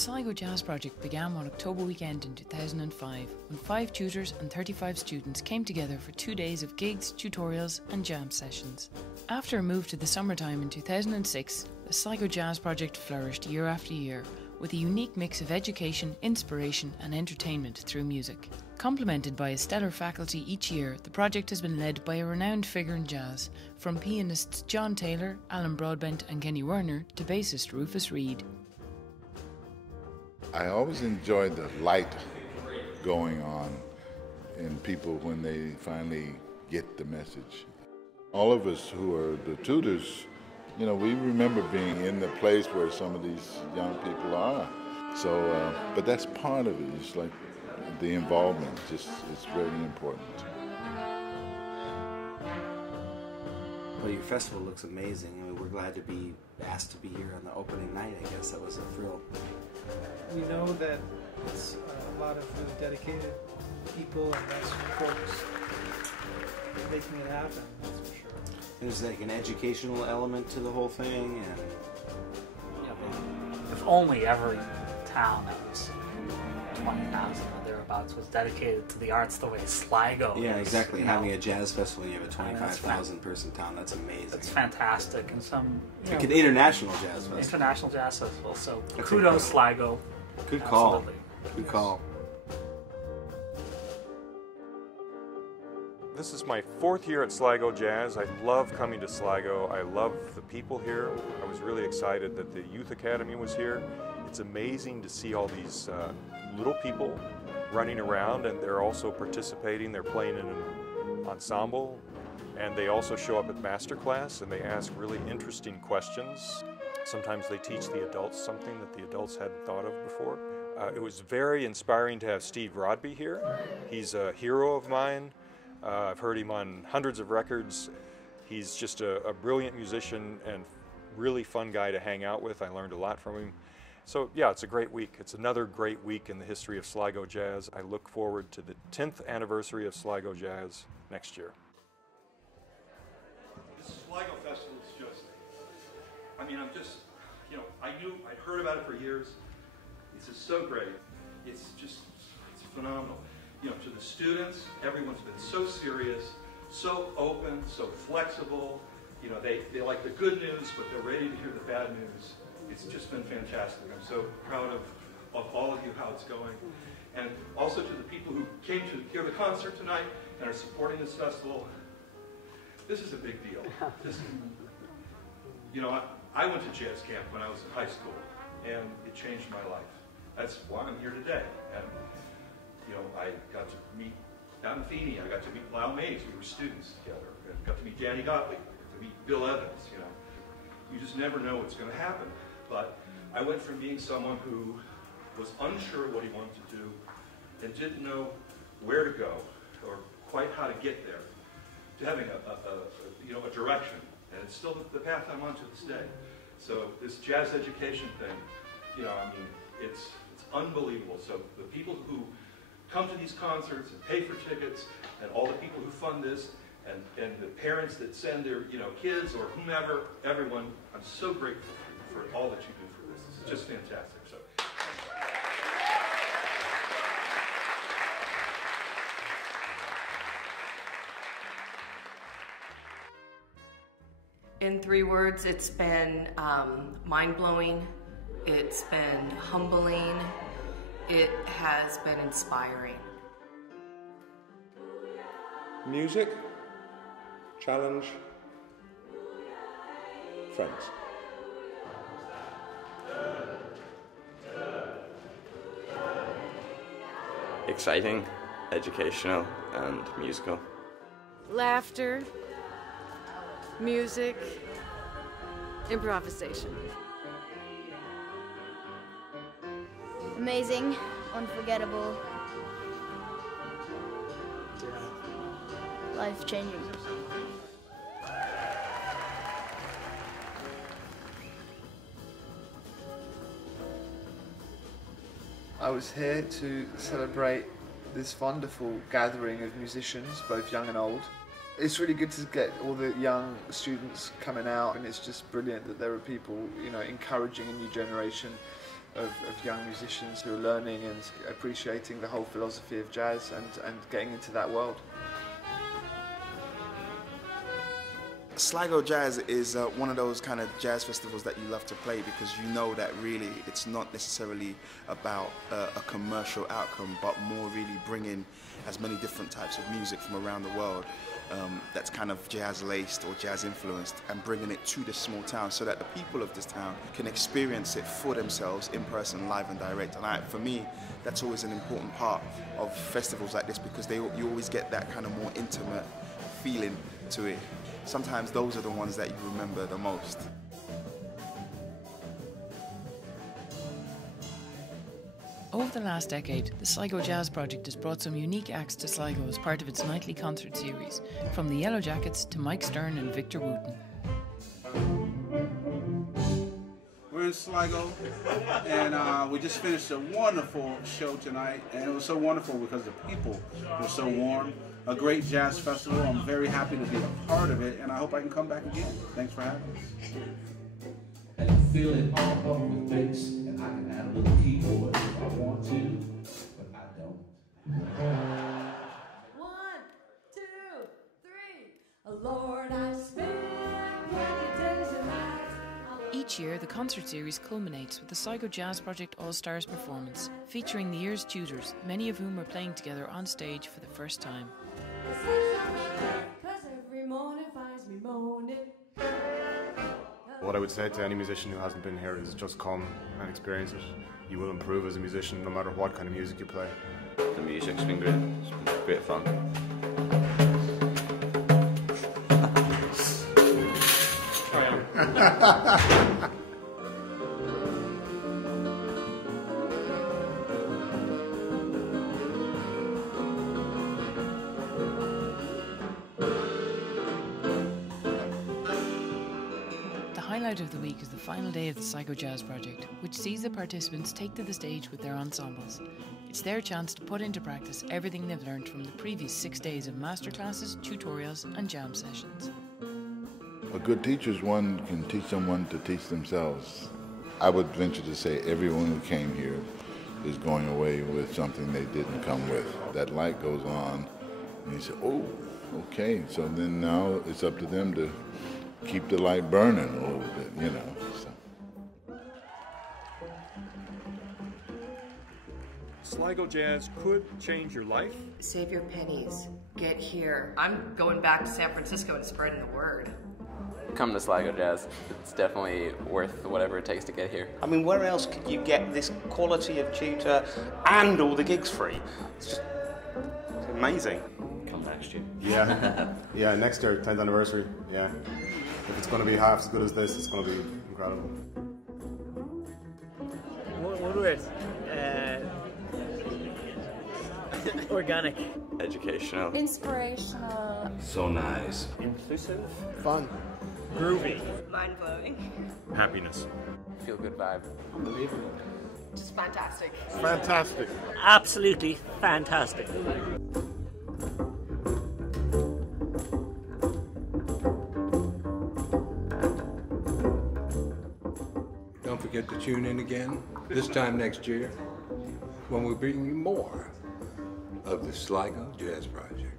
Sligo Jazz Project began one October weekend in 2005 when 5 tutors and 35 students came together for 2 days of gigs, tutorials and jam sessions. After a move to the summertime in 2006, the Sligo Jazz Project flourished year after year with a unique mix of education, inspiration and entertainment through music. Complemented by a stellar faculty each year, the project has been led by a renowned figure in jazz, from pianists John Taylor, Alan Broadbent and Kenny Werner to bassist Rufus Reid. I always enjoyed the light going on in people when they finally get the message. All of us who are the tutors, we remember being in the place where some of these young people are. So, but that's part of it. It's like the involvement, it's very important. Well, your festival looks amazing. I mean, we're glad to be asked to be here on the opening night. I guess that was a thrill. We know that it's a lot of really dedicated people and nice folks making it happen, that's for sure. There's like an educational element to the whole thing, and if only every town that was 20,000 or thereabouts was dedicated to the arts the way Sligo is. Yeah, exactly. Having a jazz festival and you have a 25,000 person town, that's amazing. It's fantastic. And some like an international jazz festival. International jazz festival. So that's kudos, Sligo. Good call. Absolutely. Good call. This is my 4th year at Sligo Jazz. I love coming to Sligo. I love the people here. I was really excited that the Youth Academy was here. It's amazing to see all these little people running around, and they're also participating. They're playing in an ensemble, and they also show up at master class and they ask really interesting questions. Sometimes they teach the adults something that the adults hadn't thought of before. It was very inspiring to have Steve Rodby here. He's a hero of mine. I've heard him on hundreds of records. He's just a brilliant musician and really fun guy to hang out with. I learned a lot from him. So yeah, it's a great week. It's another great week in the history of Sligo Jazz. I look forward to the 10th anniversary of Sligo Jazz next year. The Sligo Festival is just, I'd heard about it for years. It's just so great. It's phenomenal. To the students, everyone's been so serious, so open, so flexible. They like the good news, but they're ready to hear the bad news. It's just been fantastic. I'm so proud of all of you, how it's going. And also to the people who came to hear the concert tonight and are supporting this festival. This is a big deal. I went to jazz camp when I was in high school, and it changed my life. That's why I'm here today. And I got to meet Don Feeney, I got to meet Lyle Mays, we were students together. I got to meet Danny Gottlieb, to meet Bill Evans, You just never know what's going to happen. But I went from being someone who was unsure what he wanted to do and didn't know where to go or quite how to get there, to having a direction. And it's still the path I'm on to this day. So this jazz education thing, it's unbelievable. So the people who come to these concerts and pay for tickets, and all the people who fund this, and the parents that send their kids or whomever, everyone, I'm so grateful for all that you do for this. This is just fantastic. So. In 3 words, it's been mind-blowing, it's been humbling, it has been inspiring. Music, challenge, friends. Exciting, educational, and musical. Laughter, music, improvisation. Amazing, unforgettable, life-changing. I was here to celebrate this wonderful gathering of musicians, both young and old. It's really good to get all the young students coming out, and it's just brilliant that there are people, encouraging a new generation of young musicians who are learning and appreciating the whole philosophy of jazz and getting into that world. Sligo Jazz is one of those kind of jazz festivals that you love to play because you know that really it's not necessarily about a commercial outcome, but more really bringing as many different types of music from around the world that's kind of jazz-laced or jazz-influenced, and bringing it to this small town so that the people of this town can experience it for themselves in person, live and direct. And for me, that's always an important part of festivals like this because you always get that kind of more intimate feeling to it. Sometimes those are the ones that you remember the most. Over the last decade, the Sligo Jazz Project has brought some unique acts to Sligo as part of its nightly concert series, from the Yellow Jackets to Mike Stern and Victor Wooten. We're in Sligo, and we just finished a wonderful show tonight, and it was so wonderful because the people were so warm. A great jazz festival. I'm very happy to be a part of it, and I hope I can come back again. Thanks for having us. And fill it all up with bass, and I can add a little keyboard if I want to, but I don't. 1, 2, 3. Lord, I spend many days and nights. Each year, the concert series culminates with the Sligo Jazz Project All-Stars performance, featuring the year's tutors, many of whom are playing together on stage for the first time. What I would say to any musician who hasn't been here is just come and experience it. You will improve as a musician no matter what kind of music you play. The music's been great. It's been great fun. The highlight of the week is the final day of the Sligo Jazz Project, which sees the participants take to the stage with their ensembles. It's their chance to put into practice everything they've learned from the previous 6 days of masterclasses, tutorials and jam sessions. A good teacher is one can teach someone to teach themselves. I would venture to say everyone who came here is going away with something they didn't come with. That light goes on and you say, oh, okay, so then now it's up to them to keep the light burning a little bit, you know. So. Sligo Jazz could change your life. Save your pennies. Get here. I'm going back to San Francisco and spreading the word. Come to Sligo Jazz. It's definitely worth whatever it takes to get here. I mean, where else could you get this quality of tutor and all the gigs free? It's amazing. Come next year. Yeah, yeah, next year, 10th anniversary, yeah. If it's going to be half as good as this, it's going to be incredible. One word. Organic. Educational. Inspirational. So nice. Inclusive. Fun. Groovy. Mind-blowing. Happiness. Feel good vibe. Unbelievable. Just fantastic. Fantastic. Absolutely fantastic. Don't forget to tune in again, this time next year, when we bring you more of the Sligo Jazz Project.